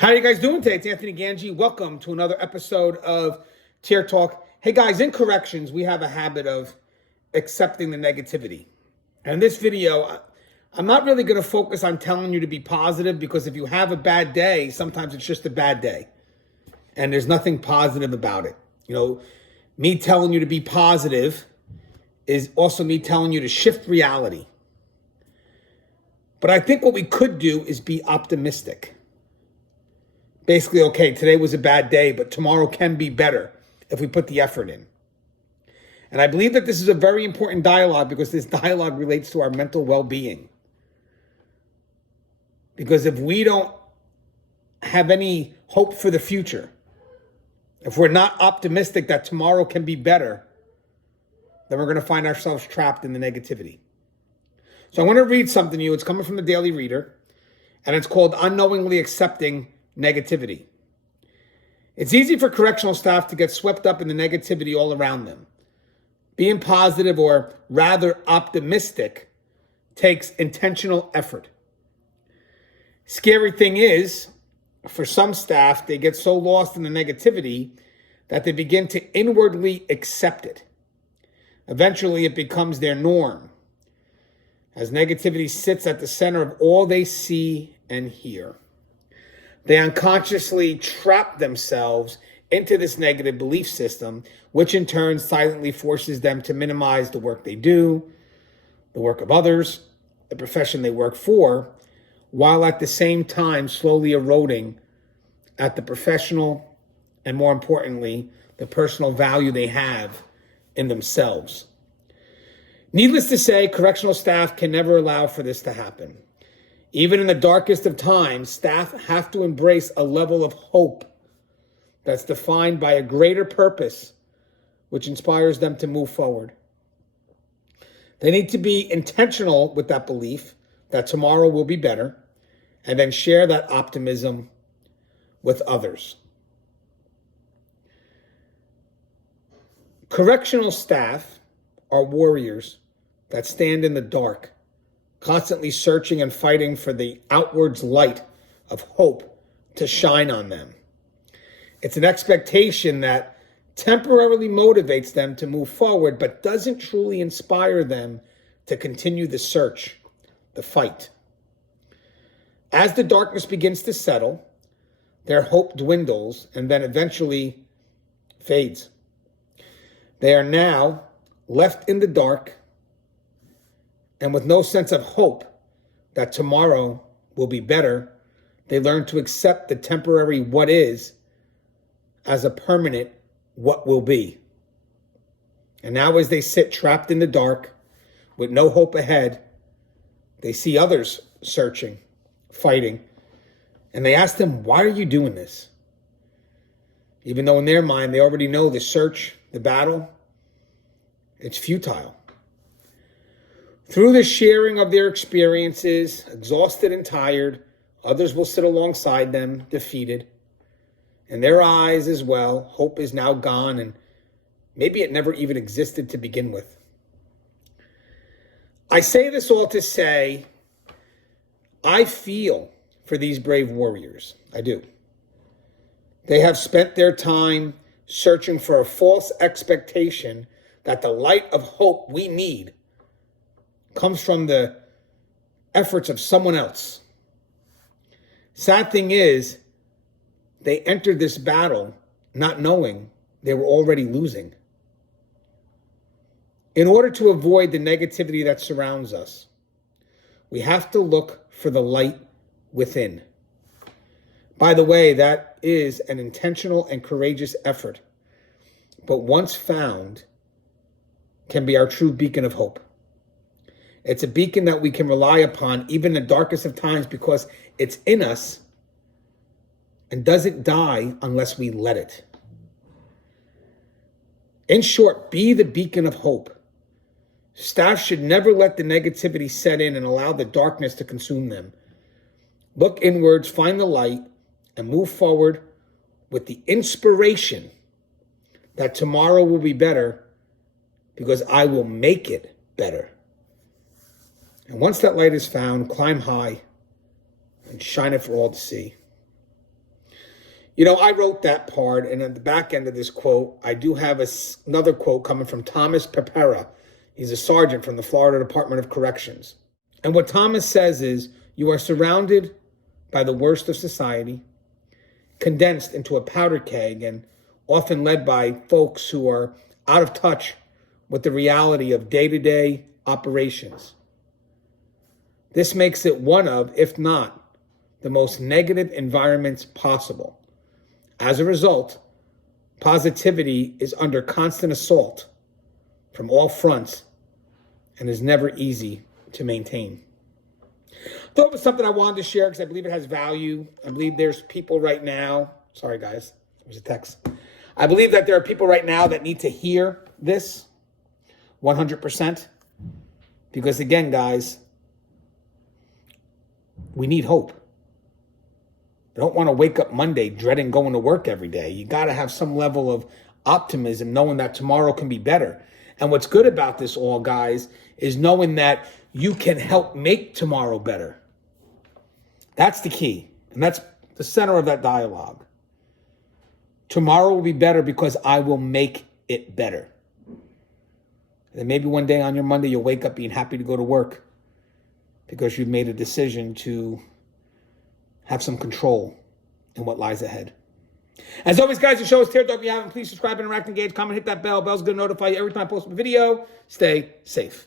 How are you guys doing today? It's Anthony Gangi. Welcome to another episode of Tier Talk. Hey guys, in corrections, we have a habit of accepting the negativity. And in this video, I'm not really going to focus on telling you to be positive, because if you have a bad day, sometimes it's just a bad day. And there's nothing positive about it. You know, me telling you to be positive is also me telling you to shift reality. But I think what we could do is be optimistic. Basically, okay, today was a bad day, but tomorrow can be better if we put the effort in. And I believe that this is a very important dialogue, because this dialogue relates to our mental well-being. Because if we don't have any hope for the future, if we're not optimistic that tomorrow can be better, then we're going to find ourselves trapped in the negativity. So I want to read something to you. It's coming from the Daily Reader, and it's called Unknowingly Accepting Negativity. It's easy for correctional staff to get swept up in the negativity all around them. Being positive, or rather optimistic, takes intentional effort. Scary thing is, for some staff, they get so lost in the negativity that they begin to inwardly accept it. Eventually, it becomes their norm, as negativity sits at the center of all they see and hear. They unconsciously trap themselves into this negative belief system, which in turn silently forces them to minimize the work they do, the work of others, the profession they work for, while at the same time slowly eroding at the professional and, more importantly, the personal value they have in themselves. Needless to say, correctional staff can never allow for this to happen. Even in the darkest of times, staff have to embrace a level of hope that's defined by a greater purpose, which inspires them to move forward. They need to be intentional with that belief that tomorrow will be better, and then share that optimism with others. Correctional staff are warriors that stand in the dark, constantly searching and fighting for the outwards light of hope to shine on them. It's an expectation that temporarily motivates them to move forward, but doesn't truly inspire them to continue the search, the fight. As the darkness begins to settle, their hope dwindles and then eventually fades. They are now left in the dark and with no sense of hope that tomorrow will be better. They learn to accept the temporary what is as a permanent what will be. And now, as they sit trapped in the dark with no hope ahead, they see others searching, fighting, and they ask them, why are you doing this? Even though in their mind they already know the search, the battle, it's futile. Through the sharing of their experiences, exhausted and tired, others will sit alongside them, defeated. In their eyes as well, hope is now gone, and maybe it never even existed to begin with. I say this all to say, I feel for these brave warriors. I do. They have spent their time searching for a false expectation that the light of hope we need comes from the efforts of someone else. Sad thing is, they entered this battle not knowing they were already losing. In order to avoid the negativity that surrounds us, we have to look for the light within. By the way, that is an intentional and courageous effort, but once found, can be our true beacon of hope. It's a beacon that we can rely upon even in the darkest of times, because it's in us and doesn't die unless we let it. In short, be the beacon of hope. Staff should never let the negativity set in and allow the darkness to consume them. Look inwards, find the light, and move forward with the inspiration that tomorrow will be better, because I will make it better. And once that light is found, climb high and shine it for all to see. I wrote that part, and at the back end of this quote, I do have another quote coming from Thomas Pepera. He's a sergeant from the Florida Department of Corrections. And what Thomas says is, you are surrounded by the worst of society, condensed into a powder keg, and often led by folks who are out of touch with the reality of day-to-day operations. This makes it one of, if not, the most negative environments possible. As a result, positivity is under constant assault from all fronts and is never easy to maintain. I thought it was something I wanted to share because I believe it has value. I believe there's people right now. Sorry, guys. It was a text. I believe that there are people right now that need to hear this 100%. Because again, guys, we need hope. You don't want to wake up Monday dreading going to work every day. You got to have some level of optimism, knowing that tomorrow can be better. And what's good about this all, guys, is knowing that you can help make tomorrow better. That's the key. And that's the center of that dialogue. Tomorrow will be better because I will make it better. And maybe one day on your Monday, you'll wake up being happy to go to work because you've made a decision to have some control in what lies ahead. As always, guys, the show is Tear Dog. If you haven't, please subscribe, interact, engage, comment, hit that bell. Bell's going to notify you every time I post a video. Stay safe.